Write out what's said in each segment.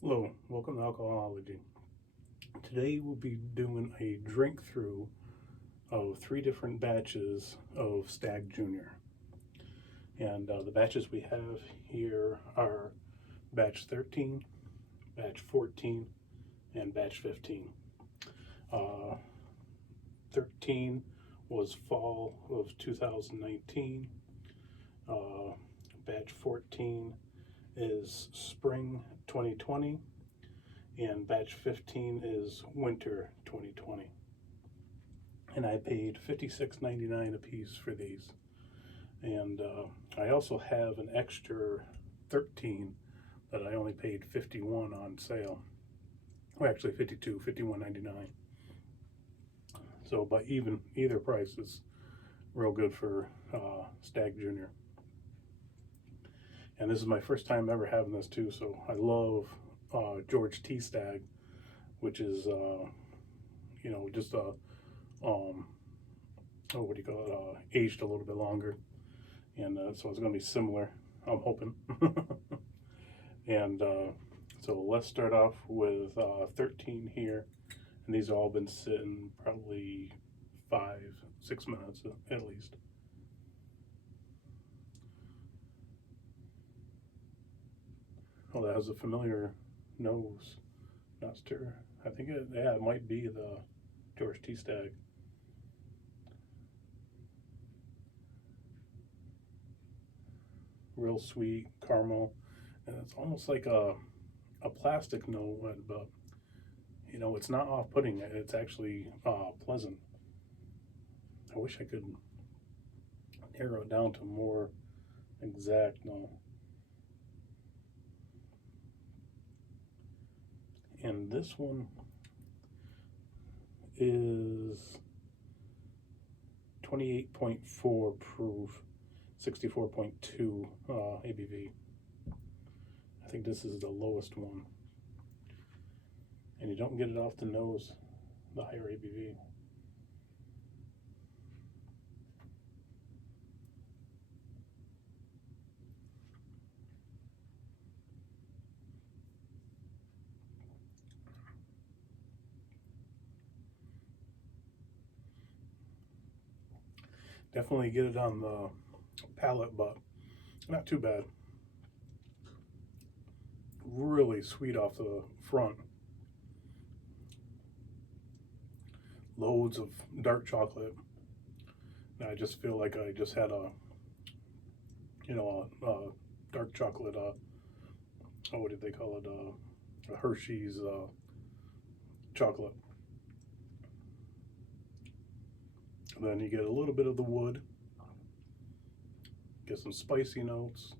Hello, welcome to Alcoholology. Today we'll be doing a drink through of three different batches of Stagg Junior. And the batches we have here are batch 13, batch 14, and batch 15. Uh, 13 was fall of 2019. Uh, batch 14 is spring 2020. And batch 15 is winter 2020. And I paid $56.99 a piece for these. And I also have an extra 13 that I only paid 51 on sale. Well, actually 52, 51.99. So, but either price is real good for Stagg Junior. And this is my first time ever having this too. So I love George T. Stagg, which is just a what do you call it? Aged a little bit longer, and so it's going to be similar. I'm hoping. And so let's start off with 13 here, and these have all been sitting probably 5-6 minutes at least. Oh, that has a familiar nose. Nectar. I think it might be the George T. Stagg. Real sweet caramel, and it's almost like a plastic note, but it's not off-putting. It's actually pleasant. I wish I could narrow it down to more exact. No, and this one is 28.4 proof, 64.2 ABV. I think this is the lowest one, and you don't get it off the nose, the higher ABV. Definitely get it on the palate, but not too bad. Really sweet off the front. Loads of dark chocolate. And I just feel like I just had a dark chocolate. What did they call it? A Hershey's chocolate. And then you get a little bit of the wood. Get some spicy notes.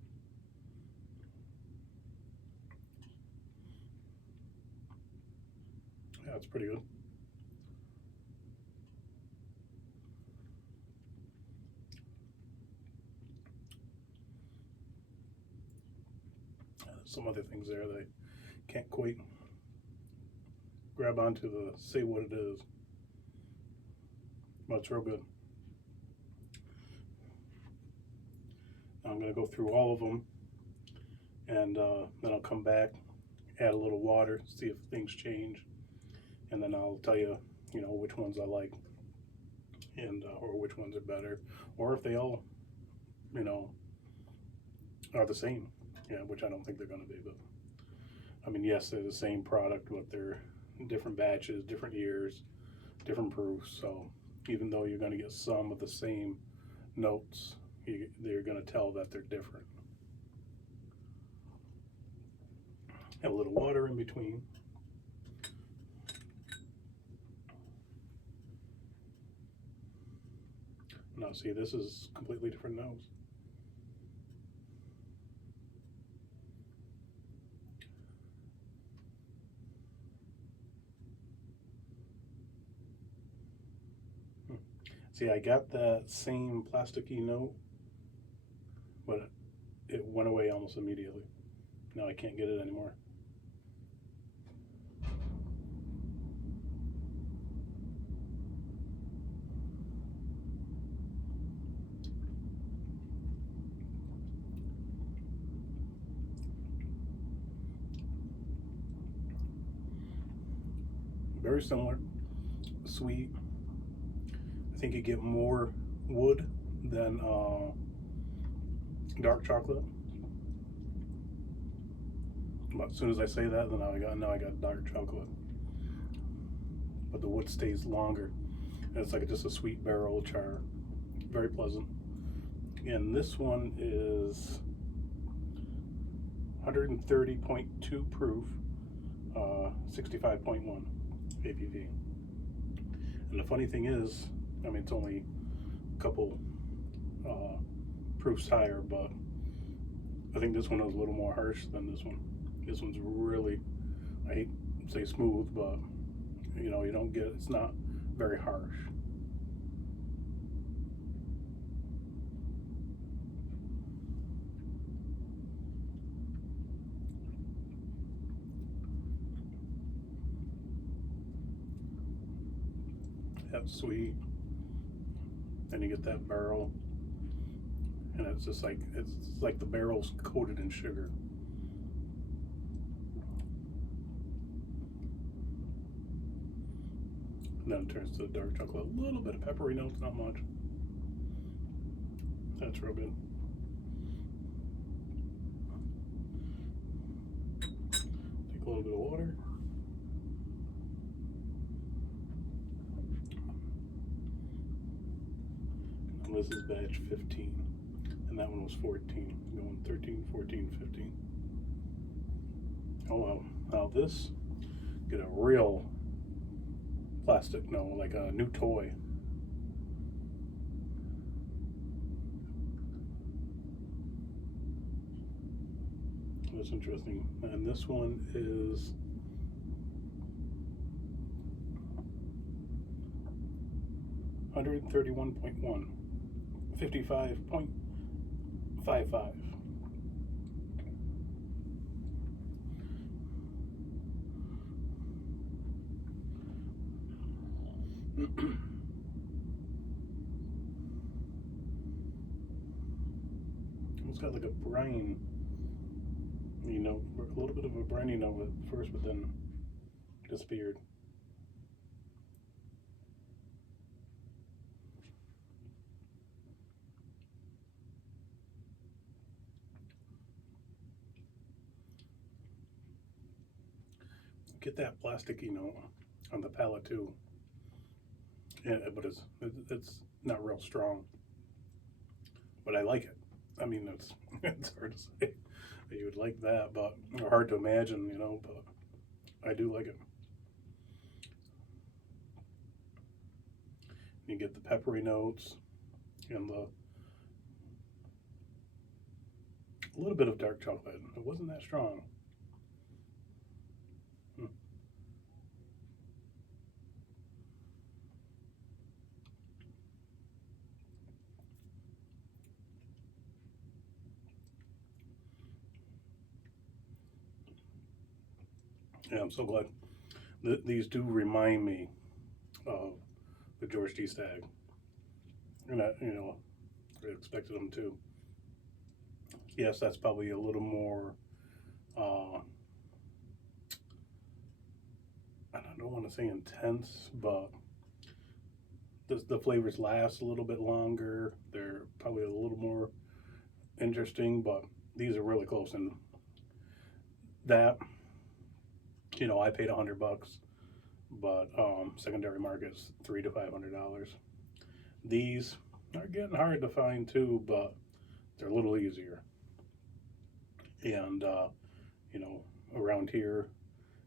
Yeah, it's pretty good. Some other things there that I can't quite grab onto to say what it is, but it's real good. Now I'm going to go through all of them, and then I'll come back, add a little water, see if things change, and then I'll tell you, which ones I like, and or which ones are better, or if they all, are the same. Yeah, which I don't think they're going to be, but I mean, yes, they're the same product, but they're different batches, different years, different proofs. So even though you're going to get some of the same notes, they're going to tell that they're different. Add a little water in between. Now see, this is completely different nose. See, I got that same plasticky note, but it went away almost immediately. Now I can't get it anymore. very similar, sweet. I think you get more wood than dark chocolate. But as soon as I say that, then now I got dark chocolate. But the wood stays longer. And it's like just a sweet barrel char. Very pleasant. And this one is 130.2 proof, 65.1 ABV. And the funny thing is, I mean, it's only a couple proofs higher, but I think this one is a little more harsh than this one. This one's really, I hate to say smooth, but you know, you don't get, it's not very harsh. That's sweet. Then you get that barrel, and it's just like, it's like the barrel's coated in sugar. And then it turns to the dark chocolate. A little bit of peppery notes, not much. That's real good. Take a little bit of water. And this is batch 15. And that one was 14. Going 13, 14, 15. Oh well. Now this, get a real plastic, no, like a new toy. That's interesting. And this one is 131.1, 55.55. It's got like a brine, you know, a little bit of a briny note at first, but then disappeared. Get that plasticky note on the palate too. Yeah, but it's not real strong. But I like it. I mean, it's hard to say that you would like that, but or hard to imagine, you know. But I do like it. You get the peppery notes and a little bit of dark chocolate. It wasn't that strong. Yeah, I'm so glad. These do remind me of the George D. Stagg, and I, you know, I expected them to. Yes, that's probably a little more. I don't want to say intense, but the flavors last a little bit longer. They're probably a little more interesting, but these are really close. And that, you know, I paid $100, but secondary market's $300 to $500. These are getting hard to find too, but they're a little easier. And you know, around here,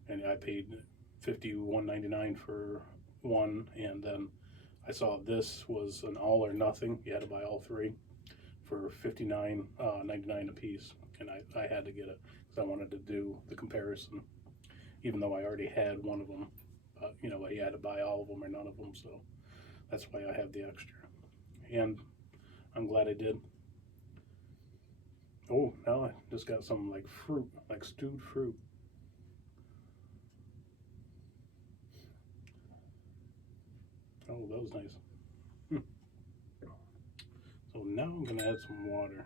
and I paid $51.99 for one, and then I saw this was an all or nothing. You had to buy all three for $59.99 a piece, and I had to get it because I wanted to do the comparison, even though I already had one of them. You know, you had to buy all of them or none of them, so that's why I have the extra, and I'm glad I did. Oh, now I just got some like fruit, like stewed fruit. Oh, that was nice. So now I'm gonna add some water.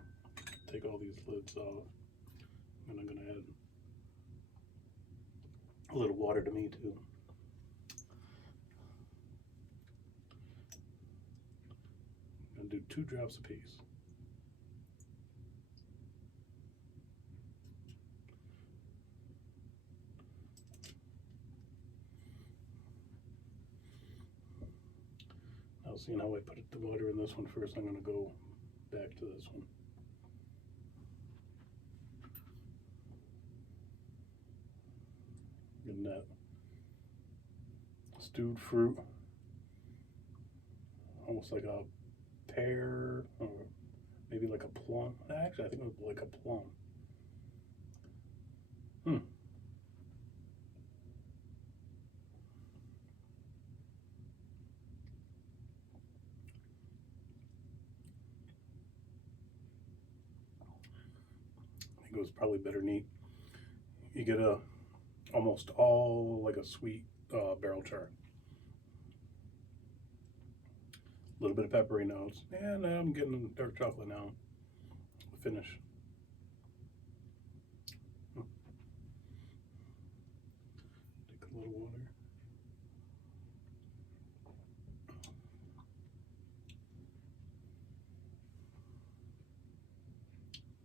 Take all these lids off, and I'm gonna add a little water to me too. 2 drops apiece. Now, seeing how I put the water in this one first, I'm going to go back to this one. Getting that stewed fruit, almost like a pear, or maybe like a plum. Actually, I think it was like a plum. I think it was probably better neat. You get a almost all like a sweet barrel char. A little bit of peppery notes, and I'm getting dark chocolate now. Finish. Take a little water.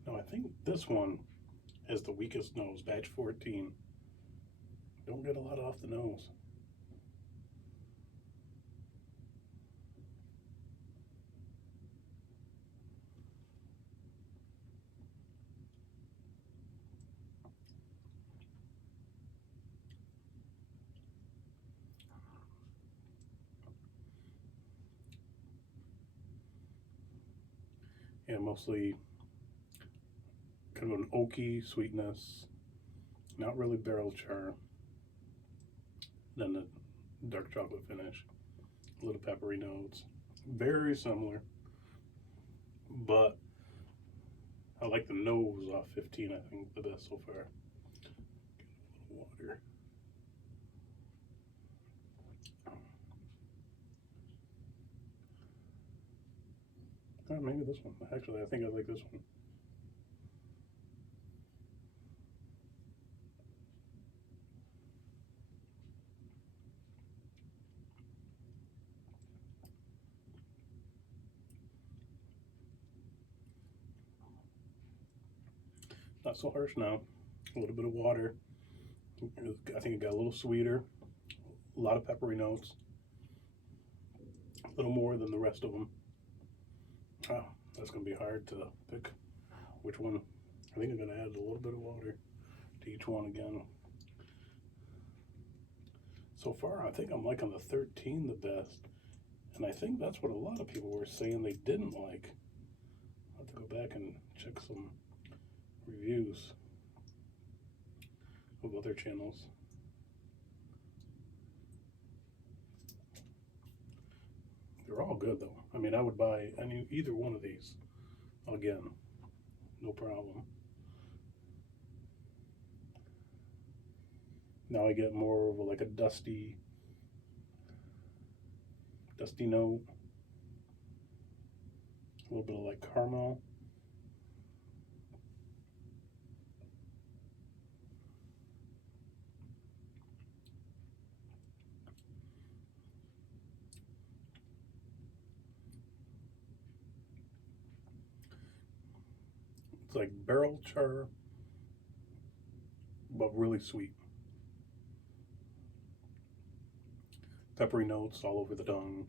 Now I think this one has the weakest nose, batch 14. Don't get a lot off the nose. Yeah, mostly kind of an oaky sweetness, not really barrel char. Then the dark chocolate finish, a little peppery notes, very similar, but I like the nose off 15, I think the best so far. Get a little water. Maybe this one. Actually, I think I like this one. Not so harsh now. A little bit of water. I think it got a little sweeter. A lot of peppery notes. A little more than the rest of them. Oh, that's going to be hard to pick which one. I think I'm going to add a little bit of water to each one again. So far, I think I'm liking the 13 the best. And I think that's what a lot of people were saying they didn't like. I'll have to go back and check some reviews of other channels. They're all good though. I mean, I would buy either one of these again, no problem. Now I get more of like a dusty note, a little bit of like caramel. It's like barrel char, but really sweet. Peppery notes all over the tongue.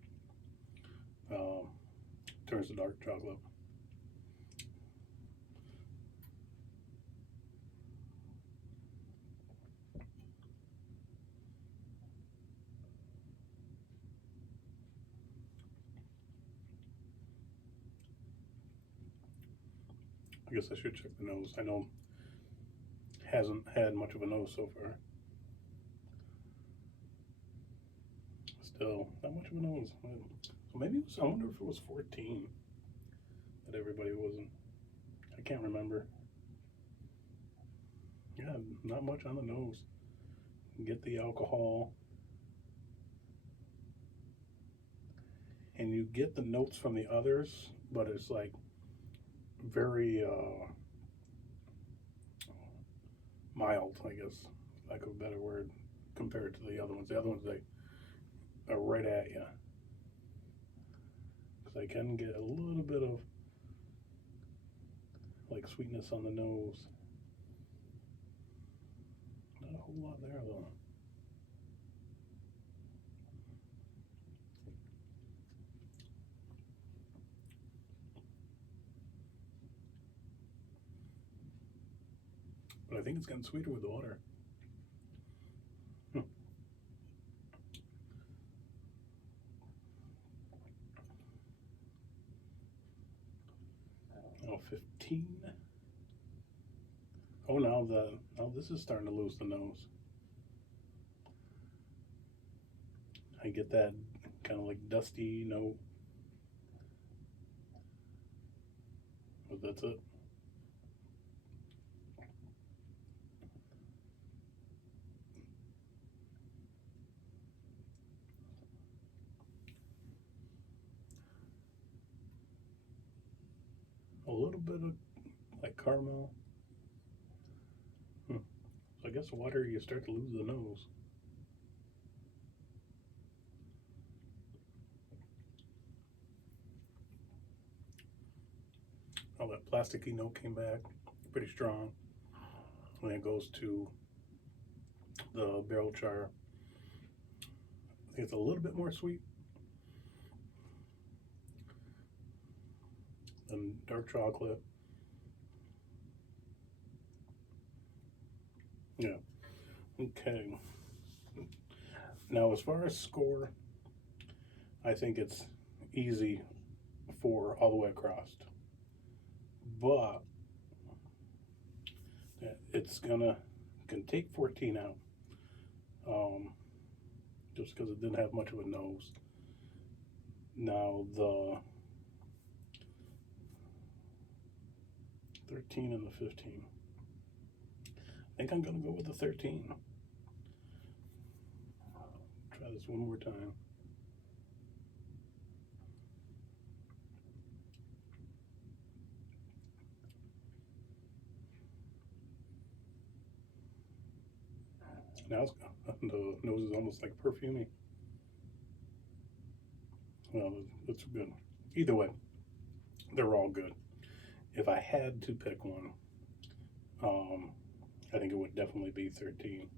Turns to dark chocolate. I guess I should check the nose. I know it hasn't had much of a nose so far. Still, not much of a nose. So maybe it was, I wonder if it was 14 that everybody wasn't. I can't remember. Yeah, not much on the nose. Get the alcohol. And you get the notes from the others, but it's like very mild, I guess, lack of a better word, compared to the other ones. The other ones, they are right at you. because I can get a little bit of like sweetness on the nose. Not a whole lot there though. But I think it's gotten sweeter with the water. Oh, 15. Oh, now this is starting to lose the nose. I get that kind of like dusty note. But that's it. A little bit of like caramel. So I guess water, you start to lose the nose. Oh, that plasticky note came back pretty strong. When it goes to the barrel char, I think it's a little bit more sweet than dark chocolate. Yeah. Okay. Now, as far as score, I think it's easy 4 all the way across. But it's can take 14 out, just because it didn't have much of a nose. Now the 13 and the 15. I think I'm gonna go with the 13. Try this one more time. Now the nose is almost like perfumey. Well, it's good. Either way, they're all good. If I had to pick one, I think it would definitely be 13.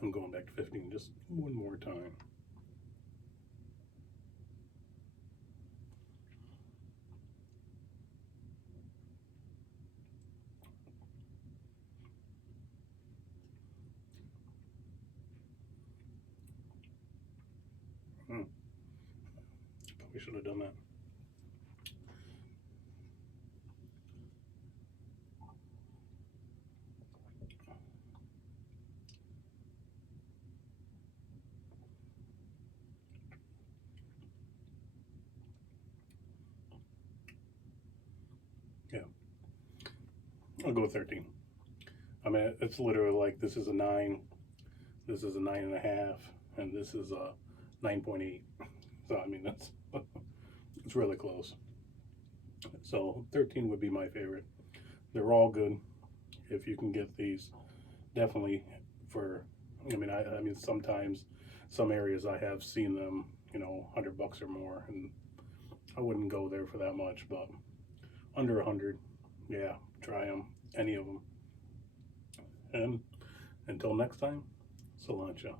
I'm going back to 15 just one more time. Probably should have done that. Yeah, I'll go with 13. I mean, it's literally like this is a 9, this is a 9.5, and this is a 9.8. So I mean, that's it's really close. So 13 would be my favorite. They're all good. If you can get these, definitely for. I mean, sometimes some areas I have seen them, $100 or more, and I wouldn't go there for that much. But under 100, yeah, try them, any of them. And until next time, cilantro.